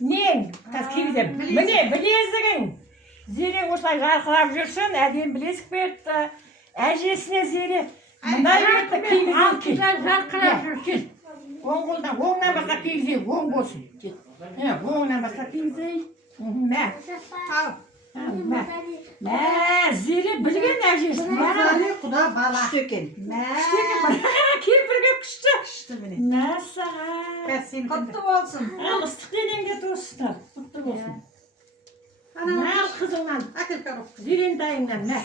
Мен қазір кигізем. Міне білезігің. Зере осылай жарқырап жүрсін, әдемі білезік беріпті. Әжесіне Зере мындай беріпті кигізейік. Жарқырап жүрсін. Оң қолдан, оңнан басқа кигізейік, оң болсын. Оңнан басқа кигізейік. Мә. Мә, Зере білген әжесін. Құда бала. Күшті екен. Кемпірге күшті. Күшті міне. Мә саған. Құтты болсын. Ыстық денеңге тосты. Құтты болсын. Мә қызыңнан. Әкел коробка. Зерентайыңнан мә.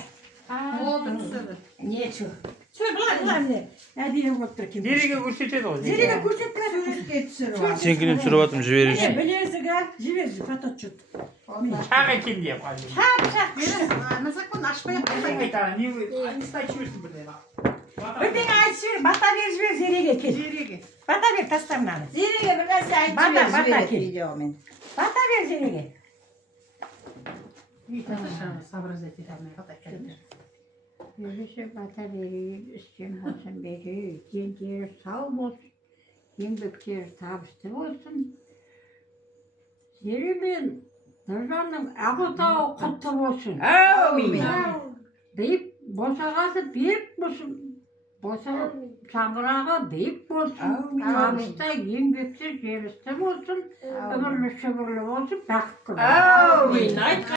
Oldu söyle. Нечу. Сөр, былай міне. Әдейі болып тұр екен. Зереге көрсетеді ғой. Зереге көрсетпеді. Suretke түсіріп. Сенкілеп түсіріп жатырмын жіберейін. Міне білезігі. Жіберші, патот жұт. Шақ екен деп қазір. Шап. На закон ашпай Айтады, не стать жүрсің бірден. Бірдеңе айтып жібер, бата беріп жібер Зереге кел. Жереге. Бата бер, таста мынаны. Зереге bir нәрсе айтып Бата, бата жібереді кел. видеомен. Бата бер Зереге. Сообразить етемей қалай. Өзі бата берейін, істен болсын берейін, дендері сау болсын, еңбектері табысты болсын. Зере мен Нұржанның ағылтауы құтты болсын. Әумин. Биік босағасы биік болсын. Боса шаңырағы биік болсын. Табысты, еңбекті, жемісті болсын. Өмірлі шүбірлі болсын, бақытты болсын. Әумин.